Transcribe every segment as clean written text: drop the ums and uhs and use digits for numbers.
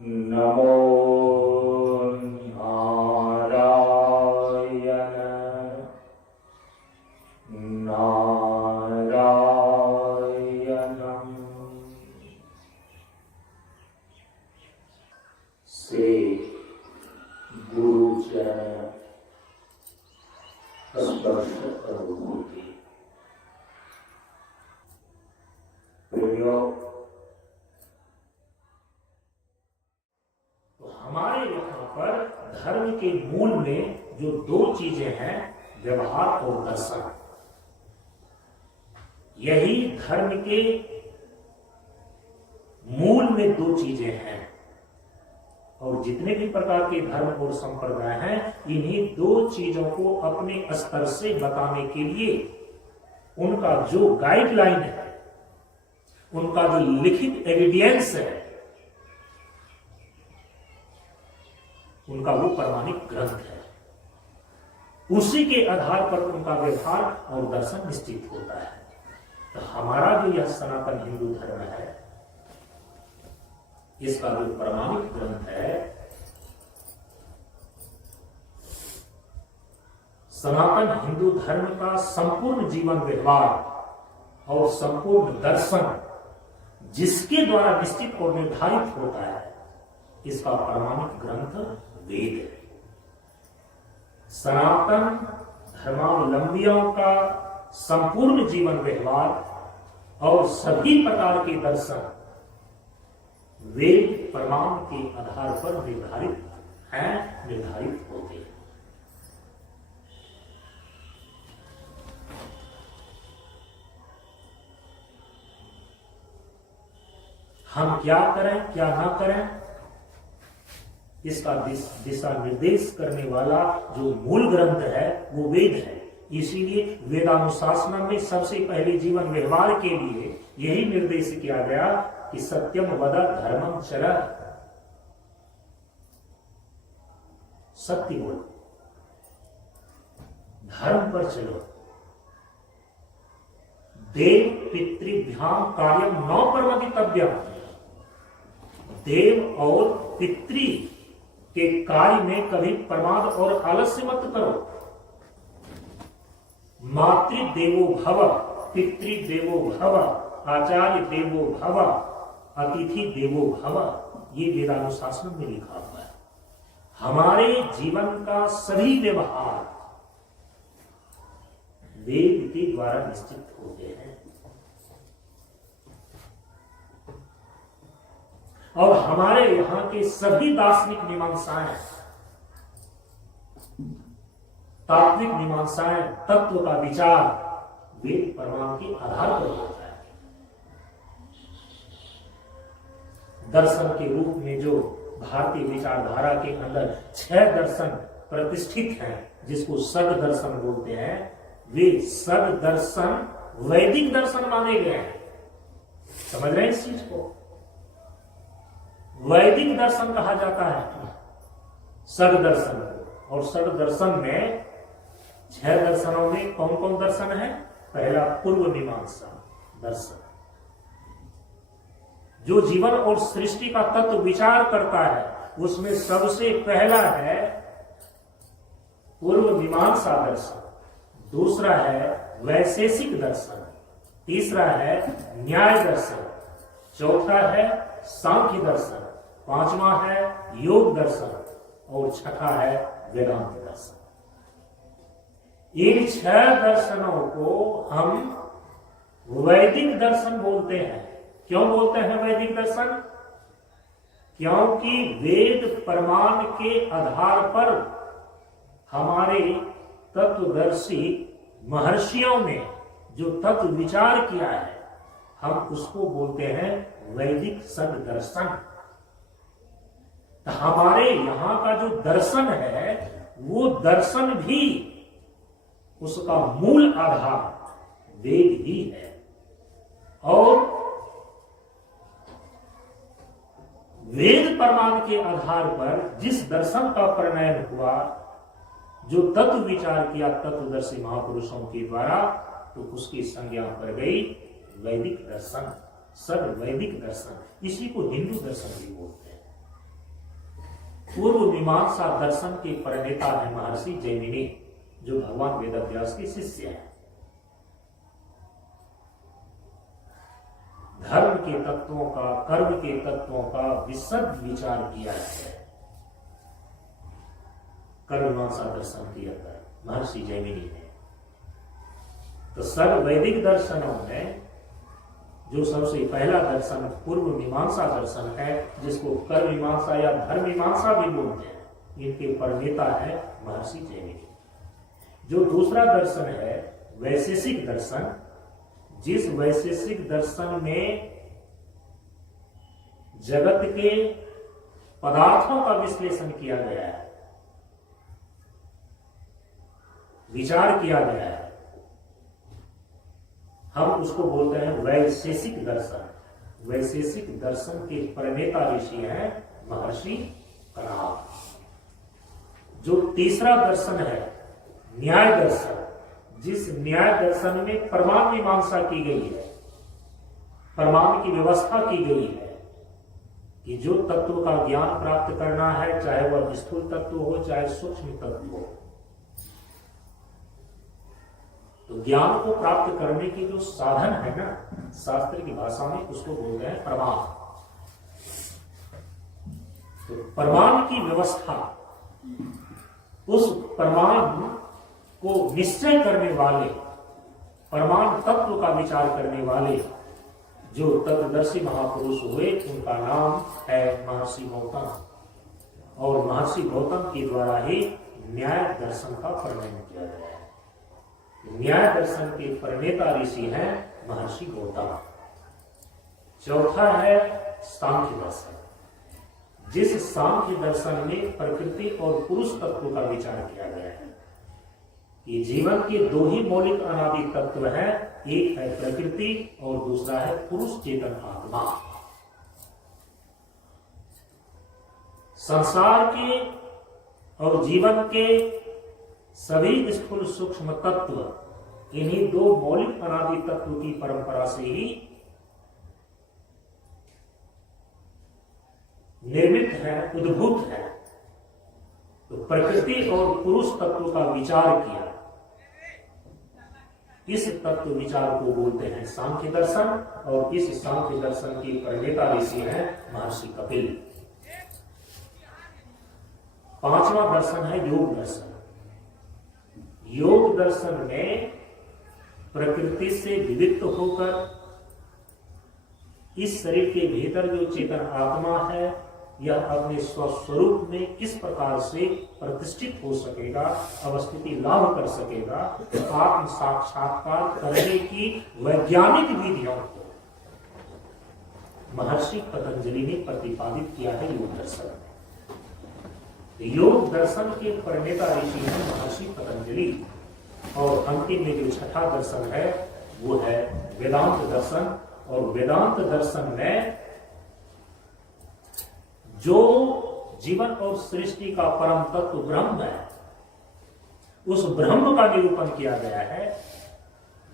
नमो नारायण नारायणं श्री गुरुचरण स्पर्श अनुभूति। हमारे यहाँ पर धर्म के मूल में जो दो चीजें हैं, व्यवहार और दर्शन, यही धर्म के मूल में दो चीजें हैं। और जितने भी प्रकार के धर्म और संप्रदाय हैं, इन्हीं दो चीजों को अपने स्तर से बताने के लिए उनका जो गाइडलाइन है, उनका जो लिखित एविडेंस है, उनका वो प्रमाणिक ग्रंथ है। उसी के आधार पर उनका व्यवहार और दर्शन निश्चित होता है। तो हमारा जो यह सनातन हिंदू धर्म है, इसका जो प्रमाणिक ग्रंथ है, सनातन हिंदू धर्म का संपूर्ण जीवन व्यवहार और संपूर्ण दर्शन जिसके द्वारा निश्चित और निर्धारित होता है, इसका प्रमाणिक ग्रंथ वेद है। सनातन धर्मावलंबियों का संपूर्ण जीवन व्यवहार और सभी प्रकार के दर्शन वेद प्रमाण के आधार पर निर्धारित होते हैं। हम क्या करें क्या ना करें, इसका दिशा निर्देश करने वाला जो मूल ग्रंथ है वो वेद है। इसीलिए वेदानुशासन में सबसे पहले जीवन व्यवहार के लिए यही निर्देश किया गया कि सत्यम वद धर्मम चर, सत्य बोलो, धर्म पर चलो। देव पितृभ्याम कार्यम न प्रमदितव्यम, देव और पितृ के कार्य में कभी प्रमाद और आलस्य मत करो। मातृदेवो भव, पितृदेवो भव, आचार्य देवो भव, अतिथि देवो भव, ये वेदानुशासन में लिखा हुआ है। हमारे जीवन का सभी व्यवहार वेद के द्वारा निश्चित होते हैं। और हमारे यहां के सभी दार्शनिक मीमांसाएं, तात्विक मीमांसाएं, तत्व का विचार वेद प्रमाण के आधार पर होता है। दर्शन के रूप में जो भारतीय विचारधारा के अंदर 6 दर्शन प्रतिष्ठित हैं, जिसको सद दर्शन बोलते हैं, वे सद दर्शन वैदिक दर्शन माने गए हैं। समझ रहे हैं इस चीज को? वैदिक दर्शन कहा जाता है सद दर्शन को। और सद दर्शन में 6 दर्शनों में कौन कौन दर्शन है? पहला पूर्व मीमांसा दर्शन, जो जीवन और सृष्टि का तत्व विचार करता है, उसमें सबसे पहला है पूर्व मीमांसा दर्शन। दूसरा है वैशेषिक दर्शन, तीसरा है न्याय दर्शन, चौथा है सांख्य दर्शन, पांचवा है योग दर्शन और छठा है वेदांत दर्शन। इन 6 दर्शनों को हम वैदिक दर्शन बोलते हैं। क्यों बोलते हैं वैदिक दर्शन? क्योंकि वेद प्रमाण के आधार पर हमारे तत्वदर्शी महर्षियों ने जो तत्व विचार किया है, हम उसको बोलते हैं वैदिक सद दर्शन। हमारे यहां का जो दर्शन है, वो दर्शन भी उसका मूल आधार वेद ही है। और वेद प्रमाण के आधार पर जिस दर्शन का प्रणयन हुआ, जो तत्व विचार किया तत्वदर्शी महापुरुषों के द्वारा, तो उसकी संज्ञा पर गई वैदिक दर्शन, सद वैदिक दर्शन। इसी को हिंदू दर्शन भी बोलते हैं। पूर्व मीमांसा दर्शन के प्रणेता है महर्षि जैमिनी, जो भगवान वेदव्यास के शिष्य हैं। धर्म के तत्वों का, कर्म के तत्वों का विशद विचार किया है कर्म मीमांसा दर्शन के अंदर महर्षि जैमिनी ने। तो सर्व वैदिक दर्शनों में जो सबसे पहला दर्शन पूर्व मीमांसा दर्शन है, जिसको कर्म मीमांसा या धर्म मीमांसा भी बोलते हैं, इनके प्रणेता है महर्षि जैमिनी। जो दूसरा दर्शन है वैशेषिक दर्शन, जिस वैशेषिक दर्शन में जगत के पदार्थों का विश्लेषण किया गया है, विचार किया गया है, हम उसको बोलते हैं वैशेषिक दर्शन। वैशेषिक दर्शन के प्रणेता ऋषि हैं महर्षि कणाद। जो तीसरा दर्शन है न्याय दर्शन, जिस न्याय दर्शन में प्रमाण मीमांसा की गई है, प्रमाण की व्यवस्था की गई है कि जो तत्व का ज्ञान प्राप्त करना है, चाहे वह स्थूल तत्व हो चाहे सूक्ष्म तत्व हो, तो ज्ञान को प्राप्त करने की जो साधन है ना, शास्त्र की भाषा में उसको बोलते हैं प्रमाण। तो प्रमाण की व्यवस्था, उस प्रमाण को निश्चय करने वाले, प्रमाण तत्व का विचार करने वाले जो तत्वदर्शी महापुरुष हुए, उनका नाम है महर्षि गौतम। और महर्षि गौतम के द्वारा ही न्याय दर्शन का प्रणयन किया गया है। न्याय दर्शन के प्रणेता ऋषि हैं महर्षि गौतम। चौथा है सांख्य दर्शन, जिस सांख्य दर्शन में प्रकृति और पुरुष तत्व का विचार किया गया है कि जीवन के दो ही मौलिक अनादि तत्व हैं, एक है प्रकृति और दूसरा है पुरुष चेतन आत्मा। संसार के और जीवन के सभी स्थूल सूक्ष्म तत्व इन्हीं दो मौलिक अनादि तत्व की परंपरा से ही निर्मित है, उद्भूत है। तो प्रकृति और पुरुष तत्व का विचार किया, इस तत्व विचार को बोलते हैं सांख्य दर्शन। और इस सांख्य दर्शन की प्रणेता ऋषि हैं महर्षि कपिल। पांचवा दर्शन है योग दर्शन। योग दर्शन में प्रकृति से विविक्त होकर इस शरीर के भीतर जो चेतन आत्मा है, यह अपने स्वस्वरूप में किस प्रकार से प्रतिष्ठित हो सकेगा, अवस्थिति लाभ कर सकेगा, आत्म साक्षात्कार करने की वैज्ञानिक विधियों को महर्षि पतंजलि ने प्रतिपादित किया है योग दर्शन। योग दर्शन के प्रणेता ऋषि हैं महर्षि पतंजलि। और अंतिम में जो छठा दर्शन है वो है वेदांत दर्शन। और वेदांत दर्शन में जो जीवन और सृष्टि का परम तत्व ब्रह्म है, उस ब्रह्म का निरूपण किया गया है।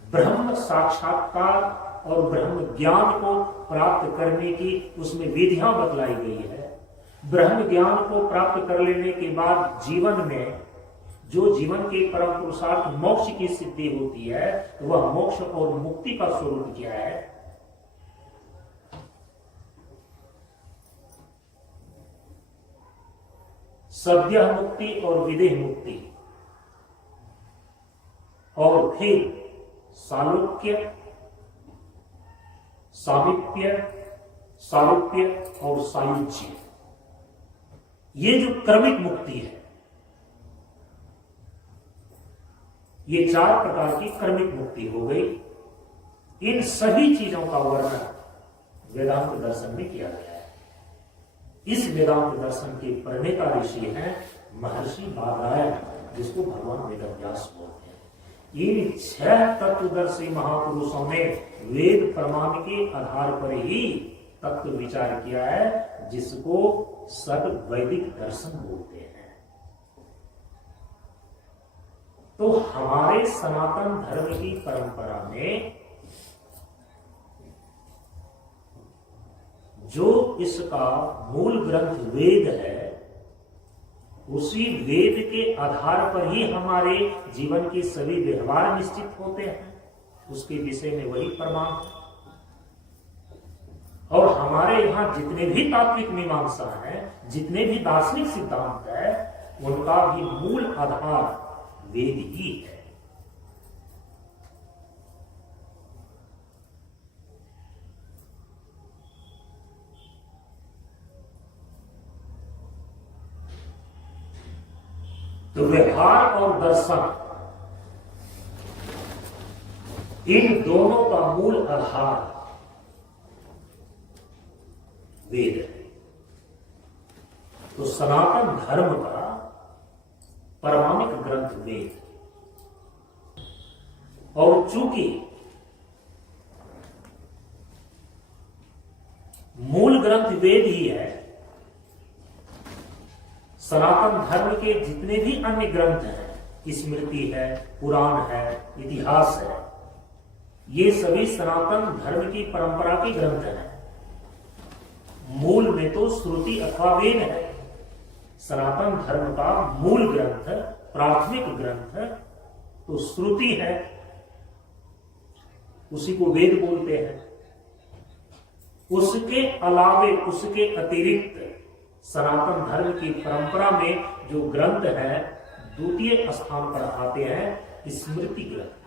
ब्रह्म साक्षात्कार और ब्रह्म ज्ञान को प्राप्त करने की उसमें विधियां बतलाई गई है। ब्रह्म ज्ञान को प्राप्त कर लेने के बाद जीवन में जो जीवन के परम पुरुषार्थ मोक्ष की सिद्धि होती है, तो वह मोक्ष और मुक्ति का स्वरूप क्या है? सद्य मुक्ति और विदेह मुक्ति, और फिर सालोक्य, सामीप्य, सारूप्य और सायुज्य। ये जो क्रमिक मुक्ति है, ये चार प्रकार की क्रमिक मुक्ति हो गई। इन सभी चीजों का वर्णन वेदांत दर्शन में किया गया है। इस वेदांत दर्शन के प्रणेता ऋषि हैं महर्षि बादरायण, जिसको भगवान वेदव्यास बोलते हैं। इन 6 तत्वदर्शी महापुरुषों ने वेद प्रमाण के आधार पर ही तत्व विचार किया है, जिसको सर्व वैदिक दर्शन बोलते हैं। तो हमारे सनातन धर्म की परंपरा में जो इसका मूल ग्रंथ वेद है, उसी वेद के आधार पर ही हमारे जीवन के सभी व्यवहार निश्चित होते हैं, उसके विषय में वही प्रमाण है। और हमारे यहाँ जितने भी तात्विक मीमांसा है, जितने भी दार्शनिक सिद्धांत है, उनका भी मूल आधार वेद ही है। तो व्यवहार और दर्शन, इन दोनों का मूल आधार वेद है। तो सनातन धर्म का प्रामाणिक ग्रंथ वेद, और चूंकि मूल ग्रंथ वेद ही है, सनातन धर्म के जितने भी अन्य ग्रंथ हैं, स्मृति है, पुराण है, इतिहास है, ये सभी सनातन धर्म की परंपरा के ग्रंथ हैं। मूल में तो श्रुति अथवा वेद है। सनातन धर्म का मूल ग्रंथ, प्राथमिक ग्रंथ तो श्रुति है, उसी को वेद बोलते हैं। उसके अलावे, उसके अतिरिक्त सनातन धर्म की परंपरा में जो ग्रंथ है, द्वितीय स्थान पर आते हैं स्मृति ग्रंथ,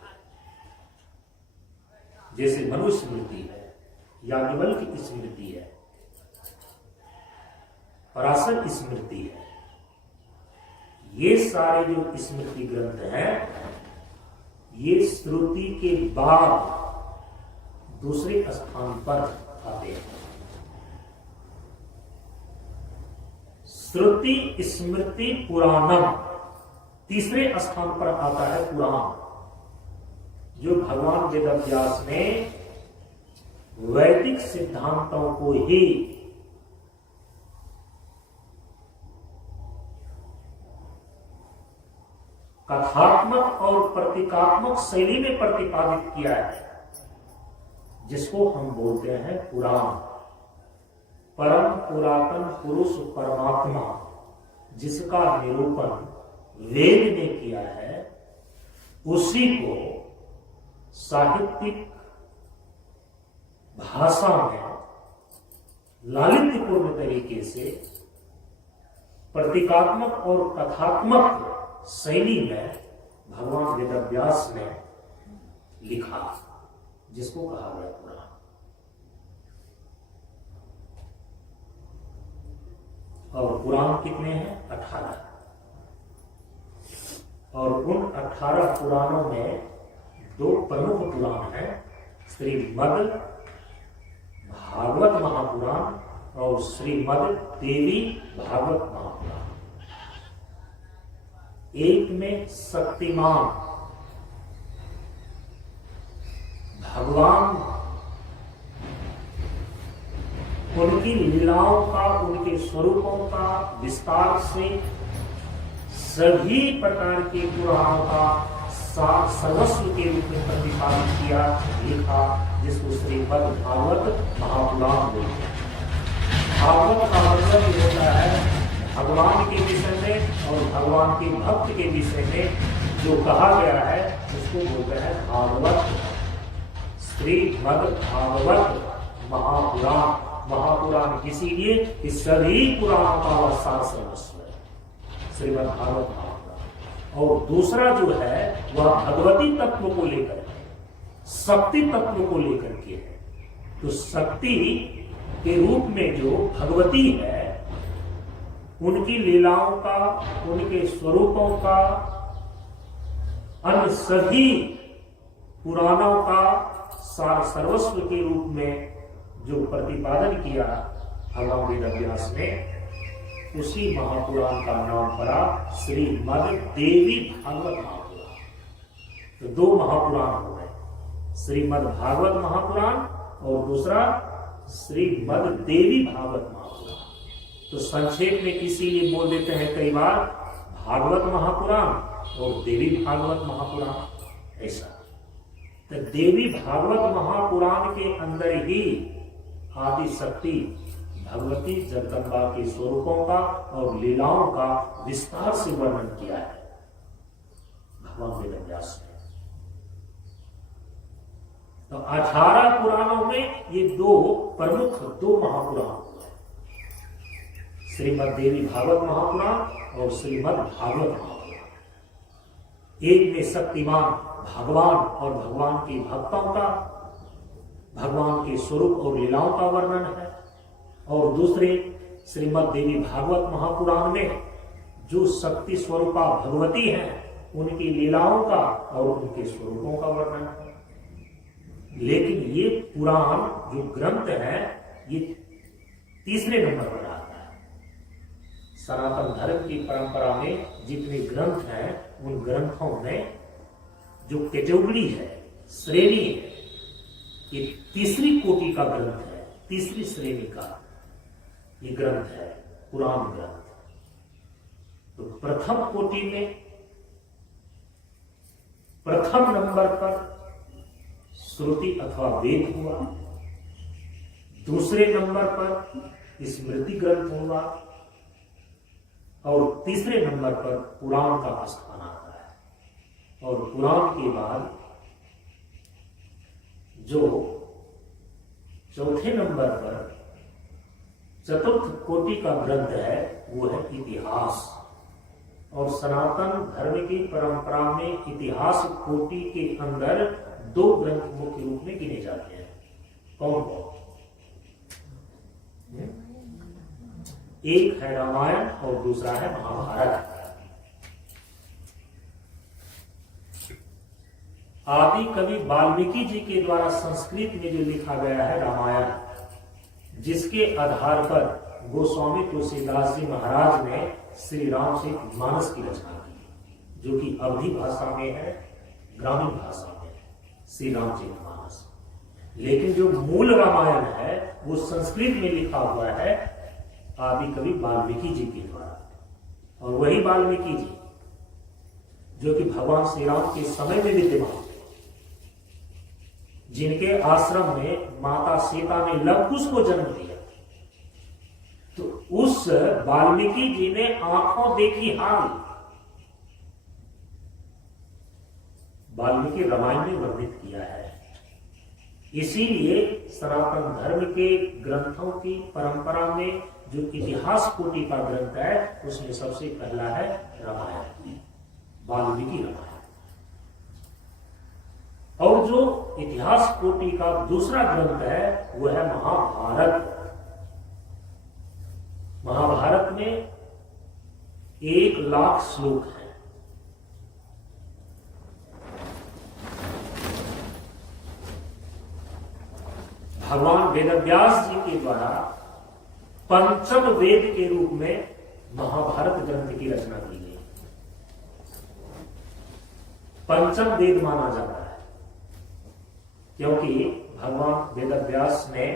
जैसे मनुस्मृति है, याज्ञवल्क्य की स्मृति है, पराशर स्मृति है। ये सारे जो स्मृति ग्रंथ हैं, ये श्रुति के बाद दूसरे स्थान पर आते हैं। श्रुति स्मृति पुराणम तीसरे स्थान पर आता है पुराण, जो भगवान वेदव्यास ने वैदिक सिद्धांतों को ही कथात्मक और प्रतीकात्मक शैली में प्रतिपादित किया है, जिसको हम बोलते हैं पुराण। परम पुरातन पुरुष परमात्मा, जिसका निरूपण वेद ने किया है, उसी को साहित्यिक भाषा में लालित्यपूर्ण तरीके से प्रतीकात्मक और कथात्मक शैली में भगवान वेदव्यास ने लिखा, जिसको कहा गया पुराण। और पुराण कितने हैं? 18। और उन 18 पुराणों में 2 प्रमुख पुराण हैं, श्रीमद् भागवत महापुराण और श्रीमद् देवी भागवत महापुराण। एक में शक्तिमान भगवान उनकी लीलाओं का, उनके स्वरूपों का विस्तार से सभी प्रकार के पुराणों का सार सर्वस्व के रूप में प्रतिपादित किया, लिखा, जिसको श्रीमद् भागवत महापुराण बोलते हैं। भागवत का मतलब ये होता है भगवान के विषय में और भगवान के भक्त के विषय में जो कहा गया है, उसको बोलते हैं भागवत। श्रीमद् भागवत महापुराण, महापुराण इसीलिए कि सभी पुराणों का वह सार सर्वस्व है, श्रीमद् भागवत महापुराण। और दूसरा जो है वह भगवती तत्व को लेकर, शक्ति तत्व को लेकर के है। तो शक्ति के रूप में जो भगवती है, उनकी लीलाओं का, उनके स्वरूपों का, अन्य सभी पुराणों का सार सर्वस्व के रूप में जो प्रतिपादन किया भगवान वेदव्यास ने, उसी महापुराण का नाम पड़ा श्रीमद् देवी भागवत महापुराण। तो 2 महापुराण हो गए, श्रीमद् भागवत महापुराण और दूसरा श्रीमद् देवी भागवत महापुराण। तो संक्षेप में इसीलिए बोल देते हैं कई बार भागवत महापुराण और देवी भागवत महापुराण, ऐसा। तो देवी भागवत महापुराण के अंदर ही आदि शक्ति भगवती जगदम्बा के स्वरूपों का और लीलाओं का विस्तार से वर्णन किया है भगवान वेदव्यास ने। तो 18 पुराणों में ये दो महापुराण हुए, श्रीमद् देवी भागवत महापुराण और श्रीमद् भागवत महापुराण। एक में शक्तिमान भगवान और भगवान के भक्तों का, भगवान के स्वरूप और लीलाओं का वर्णन है, और दूसरे श्रीमद् देवी भागवत महापुराण में जो शक्ति स्वरूपा भगवती हैं उनकी लीलाओं का और उनके स्वरूपों का वर्णन है। लेकिन ये पुराण जो ग्रंथ है ये तीसरे नंबर पर आता है। सनातन धर्म की परंपरा में जितने ग्रंथ हैं उन ग्रंथों में जो कैटेगरी है, श्रेणी है, ये तीसरी कोटि का ग्रंथ है, तीसरी श्रेणी का ये ग्रंथ है पुराण ग्रंथ। तो प्रथम कोटि में प्रथम नंबर पर श्रुति अथवा वेद हुआ, दूसरे नंबर पर स्मृति ग्रंथ हुआ और तीसरे नंबर पर पुराण का स्थान आता है। और पुराण के बाद जो चौथे नंबर पर चतुर्थ कोटि का ग्रंथ है वो है इतिहास। और सनातन धर्म की परंपरा में इतिहास कोटि के अंदर दो ग्रंथ मुख्य रूप में गिने जाते हैं। कौन कौन? एक है रामायण और दूसरा है महाभारत। आदि कवि वाल्मीकि जी के द्वारा संस्कृत में जो लिखा गया है रामायण, जिसके आधार पर गोस्वामी तुलसीदास जी महाराज ने श्री रामचरितमानस की रचना की, जो कि अवधी भाषा में है, ग्रामीण भाषा में है, श्री रामचरितमानस। लेकिन जो मूल रामायण है वो संस्कृत में लिखा हुआ है आदि कवि वाल्मीकि जी के द्वारा। और वही वाल्मीकि जी जो कि भगवान श्री राम के समय में विद्यमान थे, जिनके आश्रम में माता सीता ने लवकुश को जन्म दिया, तो उस वाल्मीकि जी ने आंखों देखी हाल वाल्मीकि रामायण में वर्णित किया है। इसीलिए सनातन धर्म के ग्रंथों की परंपरा में जो इतिहास कोटि का ग्रंथ है उसमें सबसे पहला है रामायण, वाल्मीकि रामायण। और जो इतिहास कोटि का दूसरा ग्रंथ है वो है महाभारत। महाभारत में 1,00,000 श्लोक हैं। भगवान वेदव्यास जी के द्वारा पंचम वेद के रूप में महाभारत ग्रंथ की रचना की गई। पंचम वेद माना जाता है क्योंकि भगवान वेदव्यास ने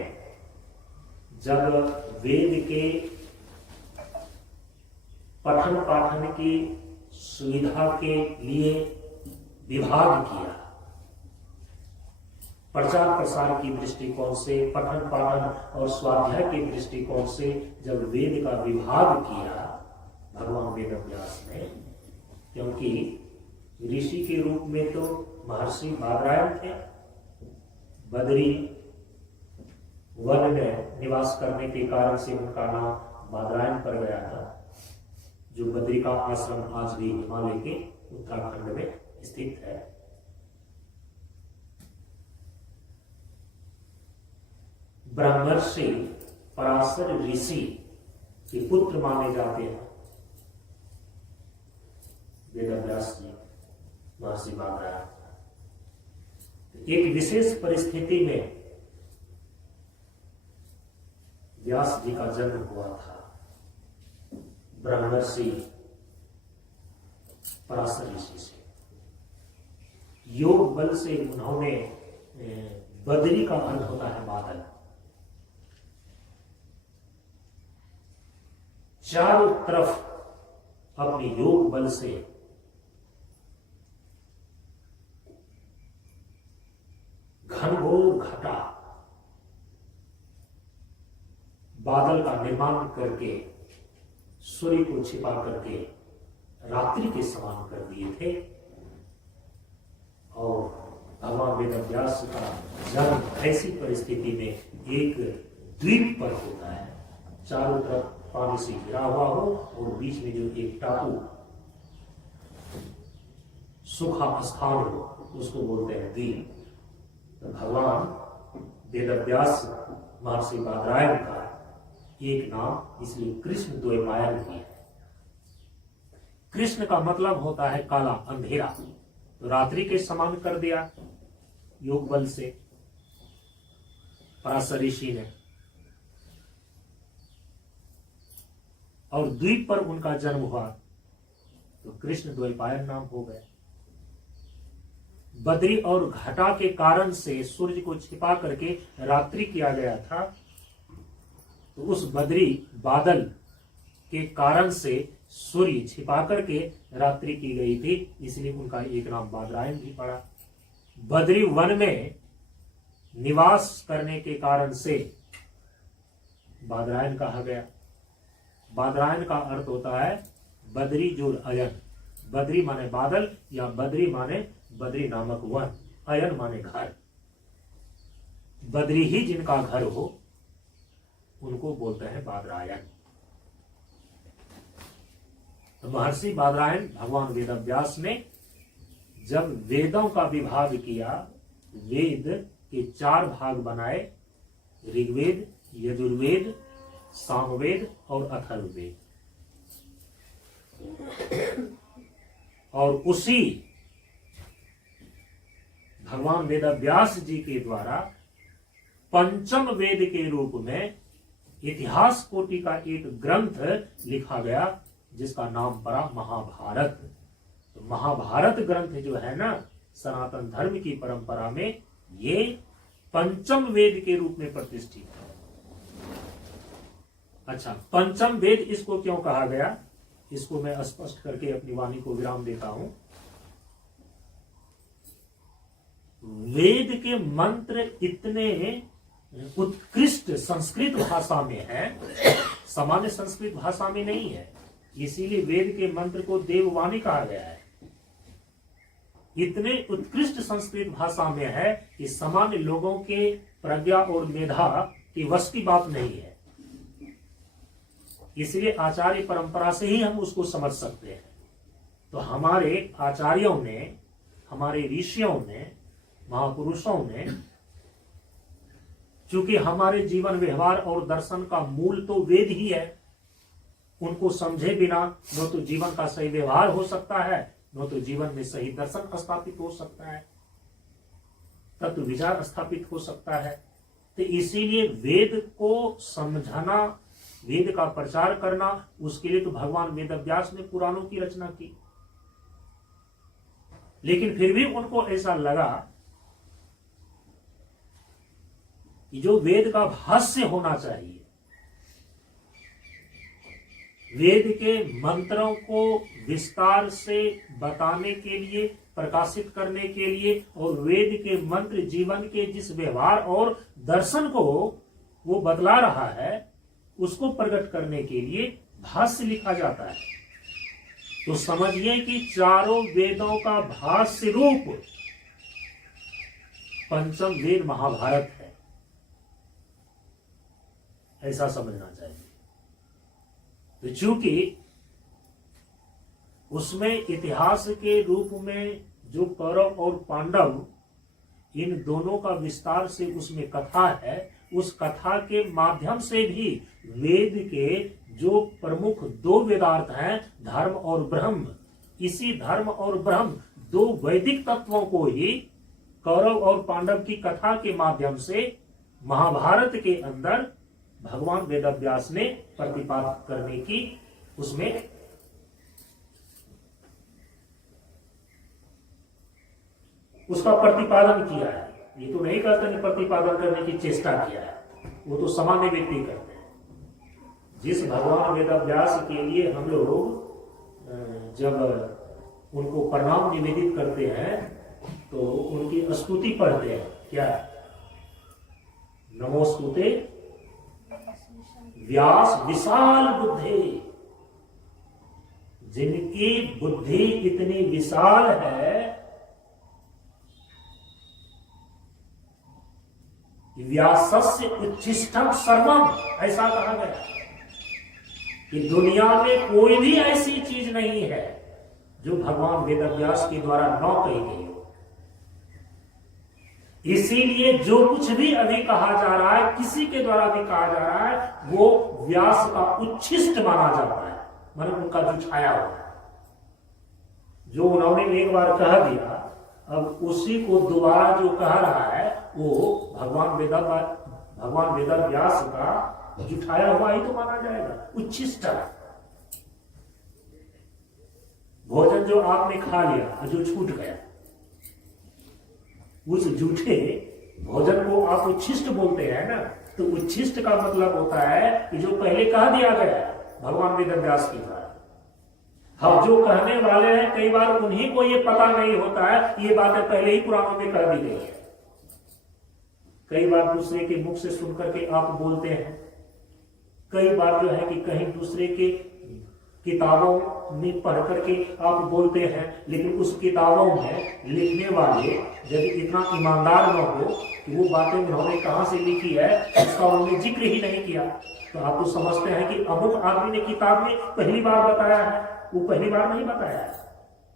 जब वेद के पठन पाठन की सुविधा के लिए विभाग किया, प्रचार प्रसार की दृष्टिकोण से, पठन पाठन और स्वाध्याय के दृष्टिकोण से जब वेद का विभाग किया भगवान वेदव्यास ने, क्योंकि ऋषि के रूप में तो महर्षि बादरायण थे, बद्री वन में निवास करने के कारण से उनका नाम बादरायण पड़ गया था, जो बद्री का आश्रम आज भी हिमालय के उत्तराखंड में स्थित है। ब्रह्मर्षि पराशर ऋषि के पुत्र माने जाते हैं वेदव्यास जी, महर्षि बादरायण। एक विशेष परिस्थिति में व्यास जी का जन्म हुआ था। ब्रह्मर्षि पराशर ऋषि से योग बल से उन्होंने, बद्री का अर्थ होता है बादल, चारों तरफ अपने योग बल से घनघोर घटा बादल का निर्माण करके सूर्य को छिपा करके रात्रि के समान कर दिए थे। और भगवान वेदव्यास का जन्म ऐसी परिस्थिति में एक द्वीप पर होता है, चारों तरफ पानी से घिरा हुआ हो और बीच में जो एक टापू सूखा स्थान हो, उसको बोलते हैं द्वीप। तो भगवान वेदव्यास महर्षि बादरायण का एक नाम इसलिए कृष्ण द्वैपायन भी है। कृष्ण का मतलब होता है काला, अंधेरा, तो रात्रि के समान कर दिया योग बल से पराशर ऋषि ने। और द्वीप पर उनका जन्म हुआ तो कृष्ण द्वैपायन नाम हो गया। बद्री और घटा के कारण से सूर्य को छिपा करके रात्रि किया गया था, तो उस बद्री बादल के कारण से सूर्य छिपा करके रात्रि की गई थी, इसलिए उनका एक नाम बादरायण भी पड़ा। बद्री वन में निवास करने के कारण से बादरायण कहा गया। बादरायण का अर्थ होता है बद्री जुर अयन। बद्री माने बादल या बद्री माने बद्री नामक वन, अयन माने घर। बद्री ही जिनका घर हो उनको बोलते हैं बादरायण। तो महर्षि बादरायण भगवान वेदव्यास ने जब वेदों का विभाग किया, वेद के 4 भाग बनाए, ऋग्वेद, यजुर्वेद, सामवेद और अथर्ववेद। और उसी भगवान वेदव्यास जी के द्वारा पंचम वेद के रूप में इतिहास कोटि का एक ग्रंथ लिखा गया, जिसका नाम पड़ा महाभारत। तो महाभारत ग्रंथ जो है ना, सनातन धर्म की परंपरा में ये पंचम वेद के रूप में प्रतिष्ठित है। अच्छा, पंचम वेद इसको क्यों कहा गया, इसको मैं स्पष्ट करके अपनी वाणी को विराम देता हूं। वेद के मंत्र इतने उत्कृष्ट संस्कृत भाषा में है, सामान्य संस्कृत भाषा में नहीं है, इसीलिए वेद के मंत्र को देववाणी कहा गया है। इतने उत्कृष्ट संस्कृत भाषा में है कि सामान्य लोगों के प्रज्ञा और मेधा की वश की बात नहीं है, इसलिए आचार्य परंपरा से ही हम उसको समझ सकते हैं। तो हमारे आचार्यों ने, हमारे ऋषियों ने, महापुरुषों ने, चूंकि हमारे जीवन व्यवहार और दर्शन का मूल तो वेद ही है, उनको समझे बिना न तो जीवन का सही व्यवहार हो सकता है, न तो जीवन में सही दर्शन स्थापित हो सकता है, तत्व विचार स्थापित हो सकता है। तो इसीलिए वेद को समझाना, वेद का प्रचार करना, उसके लिए तो भगवान वेदव्यास ने पुराणों की रचना की। लेकिन फिर भी उनको ऐसा लगा कि जो वेद का भाष्य होना चाहिए, वेद के मंत्रों को विस्तार से बताने के लिए, प्रकाशित करने के लिए, और वेद के मंत्र जीवन के जिस व्यवहार और दर्शन को वो बतला रहा है, उसको प्रकट करने के लिए भाष्य लिखा जाता है। तो समझिए कि चारों वेदों का भाष्य रूप पंचम वेद महाभारत है, ऐसा समझना चाहिए। तो चूंकि उसमें इतिहास के रूप में जो कौरव और पांडव, इन दोनों का विस्तार से उसमें कथा है, उस कथा के माध्यम से भी वेद के जो प्रमुख 2 वेदार्थ हैं, धर्म और ब्रह्म, इसी धर्म और ब्रह्म 2 वैदिक तत्वों को ही कौरव और पांडव की कथा के माध्यम से महाभारत के अंदर भगवान वेदव्यास ने प्रतिपादित करने की, उसमें उसका प्रतिपादन किया है। ये तो नहीं कहते कि प्रतिपादन करने की चेष्टा किया है, वो तो सामान्य व्यक्ति करते हैं। जिस भगवान वेदव्यास के लिए हम लोग जब उनको प्रणाम निवेदित करते हैं तो उनकी स्तुति पढ़ते हैं, क्या, नमोस्तुते व्यास विशाल बुद्धि, जिनकी बुद्धि इतनी विशाल है व्यासस्य उच्छिष्टम सर्वम, ऐसा कहा गया कि दुनिया में कोई भी ऐसी चीज नहीं है जो भगवान वेदव्यास के द्वारा न कही गई हो। इसीलिए जो कुछ भी अभी कहा जा रहा है, किसी के द्वारा भी कहा जा रहा है, वो व्यास का उच्छिष्ट माना जाता है, मतलब उनका जो छाया हुआ है। जो उन्होंने एक बार कह दिया, अब उसी को दोबारा जो कह रहा है वो भगवान वेदव्यास का जुटाया हुआ ही तो माना जाएगा, उच्छिष्ट। भोजन जो आपने खा लिया और जो छूट गया, उस जूठे भोजन को आप उच्छिष्ट बोलते हैं ना, तो उच्छिष्ट का मतलब होता है कि जो पहले कह दिया गया भगवान वेदव्यास के द्वारा। हम जो कहने वाले हैं कई बार उन्हीं को ये पता नहीं होता है, ये बातें पहले ही पुराणों में कह दी गई है। कई बार दूसरे के मुख से सुनकर के आप बोलते हैं, कई बार जो है कि कहीं दूसरे के किताबों में पढ़ करके आप बोलते हैं, लेकिन उस किताबों में लिखने वाले यदि इतना ईमानदार न हो कि वो बातें उन्होंने कहां से लिखी है उसका उन्होंने जिक्र ही नहीं किया, तो आप तो समझते हैं कि अमुक आदमी ने किताब में पहली बार बताया है। वो पहली बार नहीं बताया है,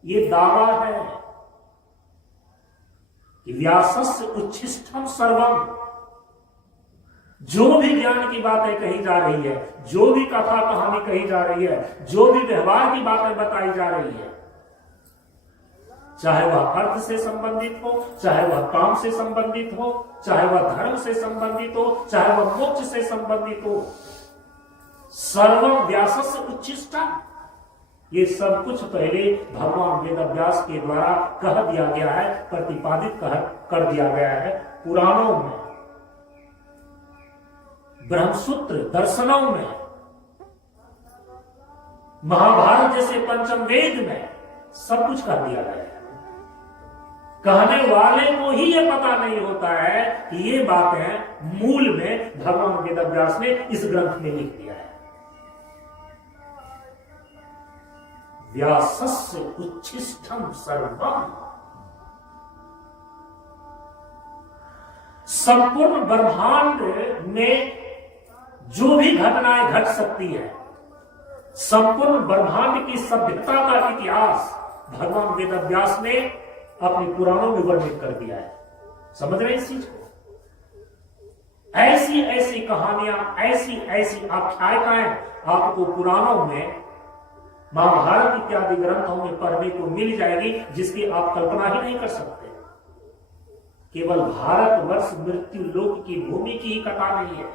ये दावा है कि व्यासस्य उच्छिष्टम सर्वम। जो भी ज्ञान की बातें कही जा रही है, जो भी कथा कहानी कही जा रही है, जो भी व्यवहार की बातें बताई जा रही है, चाहे वह अर्थ से संबंधित हो, चाहे वह काम से संबंधित हो, चाहे वह धर्म से संबंधित हो, चाहे वह मोक्ष से संबंधित हो, सर्वम व्यासस्य उच्छिष्टम। ये सब कुछ पहले भगवान वेदव्यास के द्वारा कह दिया गया है, प्रतिपादित कर दिया गया है पुराणों में, ब्रह्मसूत्र दर्शनों में, महाभारत जैसे पंचम वेद में सब कुछ कर दिया गया है। कहने वाले को ही ये पता नहीं होता है कि ये बातें मूल में भगवान वेदव्यास ने इस ग्रंथ में लिख दिया है। व्यासस्य उच्छिष्टम सर्वम, संपूर्ण ब्रह्मांड में जो भी घटनाएं घट सकती है, संपूर्ण ब्रह्मांड की सभ्यता का इतिहास भगवान वेदव्यास ने अपने पुराणों में वर्णित कर दिया है। समझ रहे इस चीज को? ऐसी ऐसी कहानियां, ऐसी ऐसी आख्यायिकाएं आपको पुराणों में, महाभारत इत्यादि ग्रंथों में पढ़ने को मिल जाएगी, जिसकी आप कल्पना ही नहीं कर सकते। केवल भारतवर्ष मृत्यु लोक की भूमि की ही कथा नहीं है,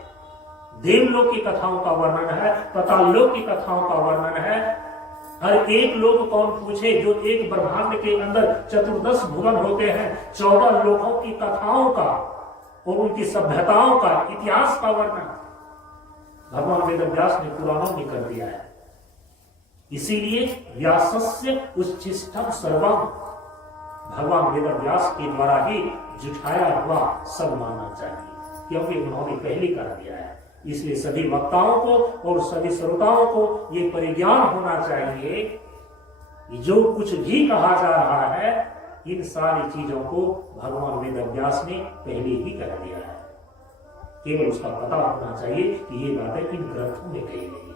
देवलोक की कथाओं का वर्णन है, पतालोक की कथाओं का वर्णन है। हर एक लोक कौन पूछे, जो एक ब्रह्मांड के अंदर 14 भुवन होते हैं, 14 लोकों की कथाओं का और उनकी सभ्यताओं का, इतिहास का वर्णन भगवान वेदव्यास ने पुराणों में कर दिया है। इसीलिए व्यासस्य उच्छिष्टम सर्वम, भगवान वेदव्यास के द्वारा ही जुटाया हुआ सब मानना चाहिए, क्योंकि उन्होंने पहले कर दिया है। इसलिए सभी वक्ताओं को और सभी श्रोताओं को ये परिज्ञान होना चाहिए कि जो कुछ भी कहा जा रहा है, इन सारी चीजों को भगवान वेदव्यास ने पहले ही कर दिया है। केवल उसका पता होना चाहिए कि ये बातें इन ग्रंथों में कही गई है।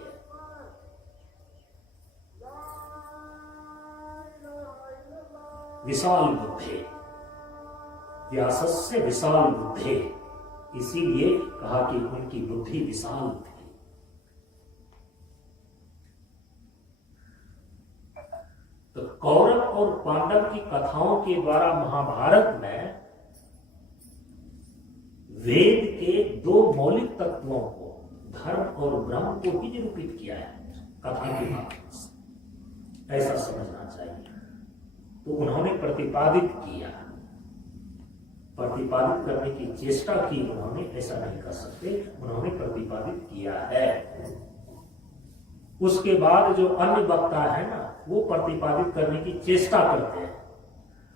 विशाल बुद्धि, व्यासस्य विशाल बुद्धि, इसीलिए कहा कि उनकी बुद्धि विशाल थी। तो कौरव और पांडव की कथाओं के द्वारा महाभारत में वेद के 2 मौलिक तत्वों को, धर्म और ब्रह्म को ही निरूपित किया है कथा के माध्यम से, ऐसा समझना चाहिए। तो उन्होंने प्रतिपादित किया, प्रतिपादित करने की चेष्टा की उन्होंने, ऐसा नहीं कर सकते, उन्होंने प्रतिपादित किया है। उसके बाद जो अन्य वक्ता है ना, वो प्रतिपादित करने की चेष्टा करते हैं,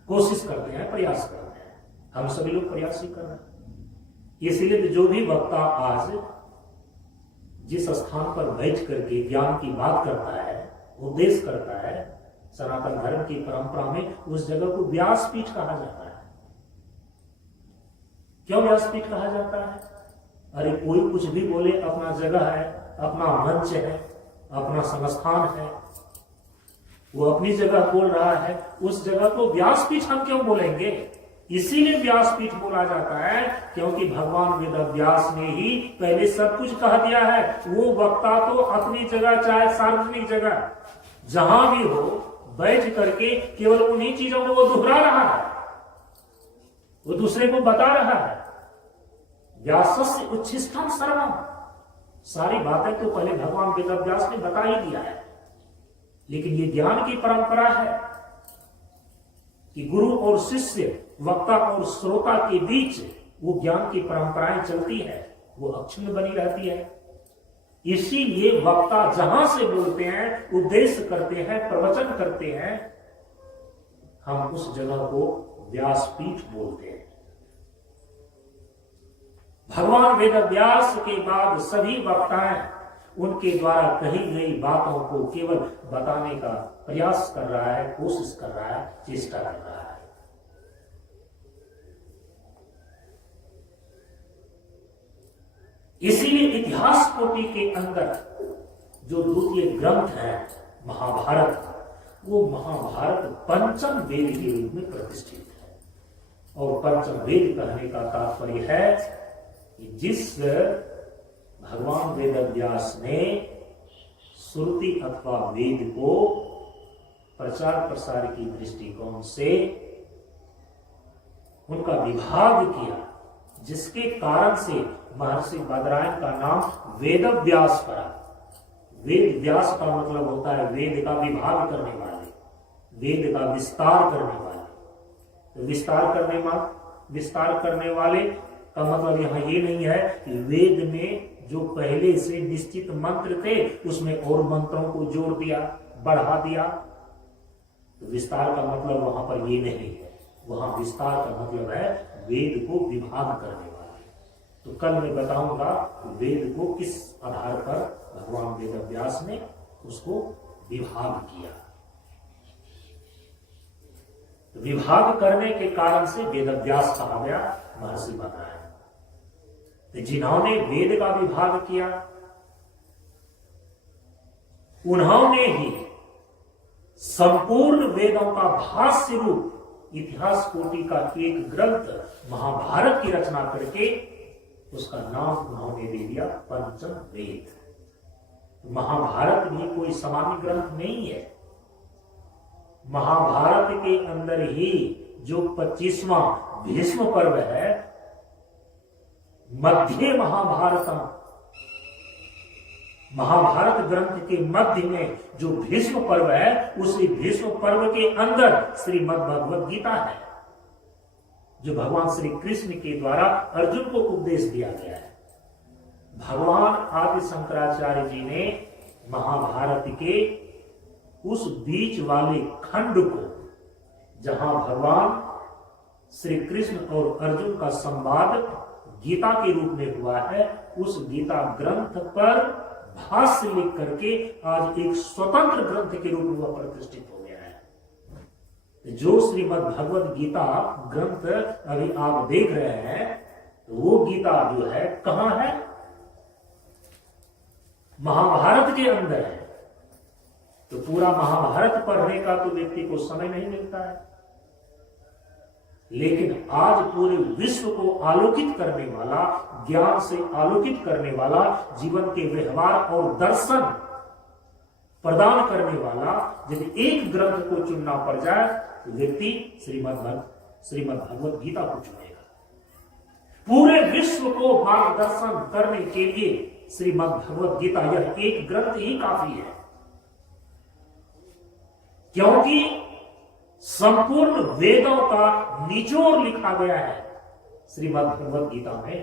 कोशिश करते हैं, प्रयास करते हैं। हम सभी लोग प्रयास ही कर रहे हैं। इसलिए जो भी वक्ता आज जिस स्थान पर बैठ करके ज्ञान की बात करता है, उपदेश करता है, सनातन धर्म की परंपरा में उस जगह को व्यासपीठ कहा जाता है। क्यों व्यासपीठ कहा जाता है? अरे कोई कुछ भी बोले, अपना जगह है, अपना मंच है, अपना संस्थान है, वो अपनी जगह बोल रहा है, उस जगह को व्यासपीठ हम क्यों बोलेंगे? इसीलिए व्यासपीठ बोला जाता है क्योंकि भगवान वेदव्यास ने ही पहले सब कुछ कह दिया है। वो वक्ता तो अपनी जगह, चाहे सार्वजनिक जगह, जहां भी हो, बैठ करके केवल उन्हीं चीजों को वो दोहरा रहा है, वो दूसरे को बता रहा है। व्यासस्य उच्छिष्टम सर्वम, सारी बातें तो पहले भगवान वेदव्यास ने बता ही दिया है। लेकिन ये ज्ञान की परंपरा है कि गुरु और शिष्य, वक्ता और श्रोता के बीच वो ज्ञान की परंपराएं चलती है, वो अक्षुण्ण बनी रहती है। इसीलिए वक्ता जहां से बोलते हैं, उपदेश करते हैं, प्रवचन करते हैं, हम उस जगह को व्यासपीठ बोलते हैं। भगवान वेदव्यास के बाद सभी वक्ताएं उनके द्वारा कही गई बातों को केवल बताने का प्रयास कर रहा है, कोशिश कर रहा है, चेष्टा कर रहा है। इसीलिए इतिहास कोटि के अंदर जो द्वितीय ग्रंथ है महाभारत, वो महाभारत पंचम वेद के रूप में प्रतिष्ठित है। और पंचम वेद कहने का तात्पर्य है कि जिस भगवान वेदव्यास ने श्रुति अथवा वेद को प्रचार प्रसार की दृष्टिकोण से उनका विभाग किया, जिसके कारण से महर्षि बादरायण का नाम वेदव्यास पड़ा। वेद व्यास का मतलब होता है वेद का विभाग करने वाले, वेद का विस्तार करने वाले। तो विस्तार करने वाले का मतलब यहां ये नहीं है कि वेद में जो पहले से निश्चित मंत्र थे उसमें और मंत्रों को जोड़ दिया, बढ़ा दिया। तो विस्तार का मतलब वहां पर ये नहीं है। वहां विस्तार का मतलब है वेद को विभाग करने वाले। तो कल मैं बताऊंगा वेद को किस आधार पर भगवान वेदव्यास ने उसको विभाग किया। तो विभाग करने के कारण से वेदव्यास कहा गया, महर्षि बादरायण। तो जिन्होंने वेद का विभाग किया, उन्होंने ही संपूर्ण वेदों का भाष्य रूप इतिहास कोटि का एक ग्रंथ महाभारत की रचना करके उसका नाम उन्होंने दे दिया पंचम वेद। महाभारत भी कोई सामान्य ग्रंथ नहीं है। महाभारत के अंदर ही जो 25वां भीष्म पर्व है, मध्य महाभारत ग्रंथ के मध्य में जो भीष्म पर्व है, उसी भीष्म पर्व के अंदर श्रीमद् भगवद गीता है, जो भगवान श्री कृष्ण के द्वारा अर्जुन को उपदेश दिया गया है। भगवान आदि शंकराचार्य जी ने महाभारत के उस बीच वाले खंड को, जहां भगवान श्री कृष्ण और अर्जुन का संवाद गीता के रूप में हुआ है, उस गीता ग्रंथ पर भाष्य लिख करके आज एक स्वतंत्र ग्रंथ के रूप में वह प्रतिष्ठित हो गया है। जो श्रीमद् भगवद गीता ग्रंथ अभी आप देख रहे हैं, वो गीता जो है कहां है? महाभारत के अंदर है। तो पूरा महाभारत पढ़ने का तो व्यक्ति को समय नहीं मिलता है, लेकिन आज पूरे विश्व को आलोकित करने वाला, ज्ञान से आलोकित करने वाला, जीवन के व्यवहार और दर्शन प्रदान करने वाला यदि एक ग्रंथ को चुनना पड़ जाए तो व्यक्ति श्रीमद् भगवद गीता को चुनेगा। पूरे विश्व को मार्गदर्शन करने के लिए श्रीमद् भगवद गीता यह एक ग्रंथ ही काफी है, क्योंकि संपूर्ण वेदों का निचोड़ लिखा गया है श्रीमद् भगवद गीता में।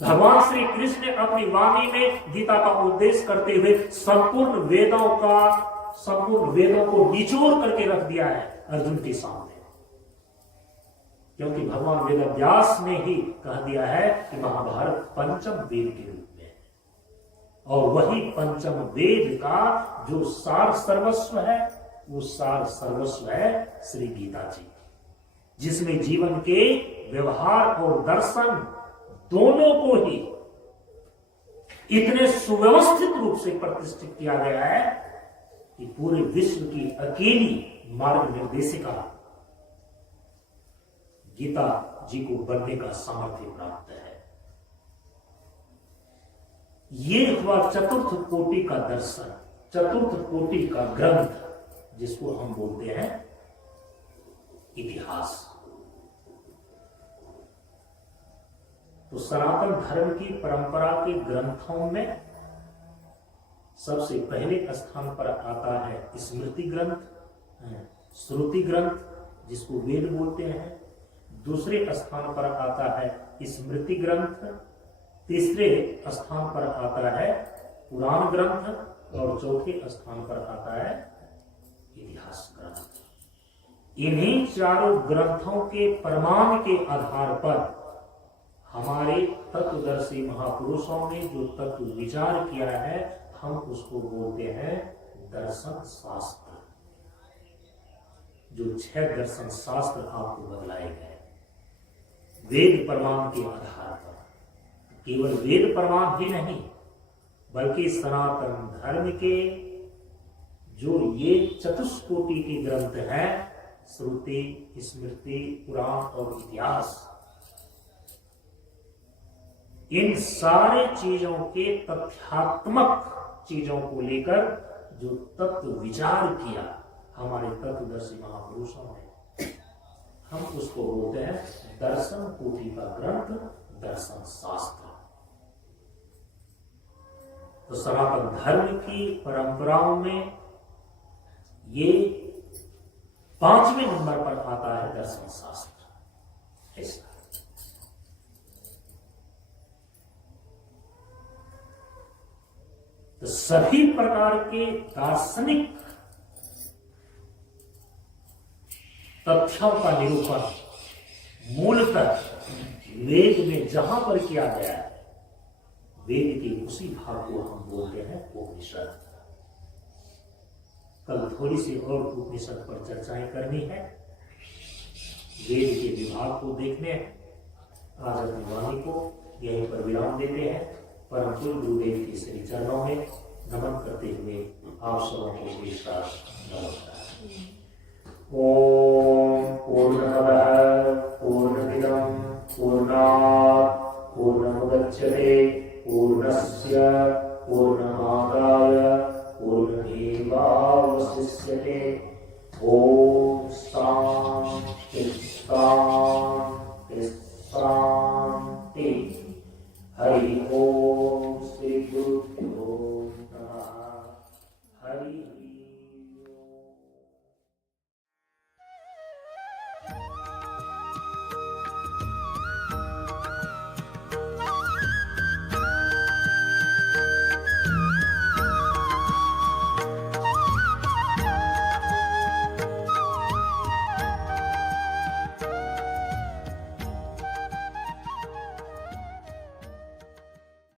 भगवान श्री कृष्ण ने अपनी वाणी में गीता का उपदेश करते हुए संपूर्ण वेदों को निचोड़ करके रख दिया है अर्जुन के सामने, क्योंकि भगवान वेदव्यास ने ही कह दिया है कि महाभारत पंचम वेद के रूप में। और वही पंचम वेद का जो सार सर्वस्व है, वो सार सर्वस्व है श्री गीता जी, जिसमें जीवन के व्यवहार और दर्शन दोनों को ही इतने सुव्यवस्थित रूप से प्रतिष्ठित किया गया है कि पूरे विश्व की अकेली मार्ग निर्देशिका गीता जी को बनने का सामर्थ्य प्राप्त है। ये हुआ चतुर्थ कोटि का दर्शन, चतुर्थ कोटि का ग्रंथ, जिसको हम बोलते हैं इतिहास। तो सनातन धर्म की परंपरा के ग्रंथों में सबसे पहले स्थान पर आता है स्मृति ग्रंथ, श्रुति ग्रंथ, जिसको वेद बोलते हैं। दूसरे स्थान पर आता है स्मृति ग्रंथ, तीसरे स्थान पर आता है पुराण ग्रंथ, और चौथे स्थान पर आता है इतिहास ग्रंथ। इन्हीं चारों ग्रंथों के प्रमाण के आधार पर हमारे तत्वदर्शी महापुरुषों ने जो तत्व विचार किया है, हम उसको बोलते हैं दर्शन शास्त्र। जो 6 दर्शन शास्त्र आपको बतलाए गए वेद प्रमाण के आधार पर, केवल वेद प्रमाण ही नहीं, बल्कि सनातन धर्म के जो ये चतुष्कोटि के ग्रंथ हैं, श्रुति, स्मृति, पुराण और इतिहास, इन सारे चीजों के तथ्यात्मक चीजों को लेकर जो तत्व विचार किया हमारे तत्वदर्शी महापुरुषों ने, हम उसको बोलते हैं दर्शन कोटि का ग्रंथ, दर्शन शास्त्र। तो सनातन धर्म की परंपराओं में ये 5वें नंबर पर आता है दर्शन शास्त्र। ऐसा तो सभी प्रकार के दार्शनिक तथ्यों का निरूपण मूलतः वेद में जहां पर किया गया है, वेद के उसी भाग को हम बोलते हैं उपनिषद। कल थोड़ी सी और उपनिषद पर चर्चाएं करनी है, वेद के विभाग को देखने। आज अपनी वाणी को यहीं पर विराम देते हैं। परम पूज्य गुरुदेव के श्री चरणों में नमन करते हुए आप सबों को विश्वास नमस्कार। ओम पूर्णमदः पूर्णमिदं पूर्णात् पूर्णमुदच्यते पूर्णस्य पूर्णमादाय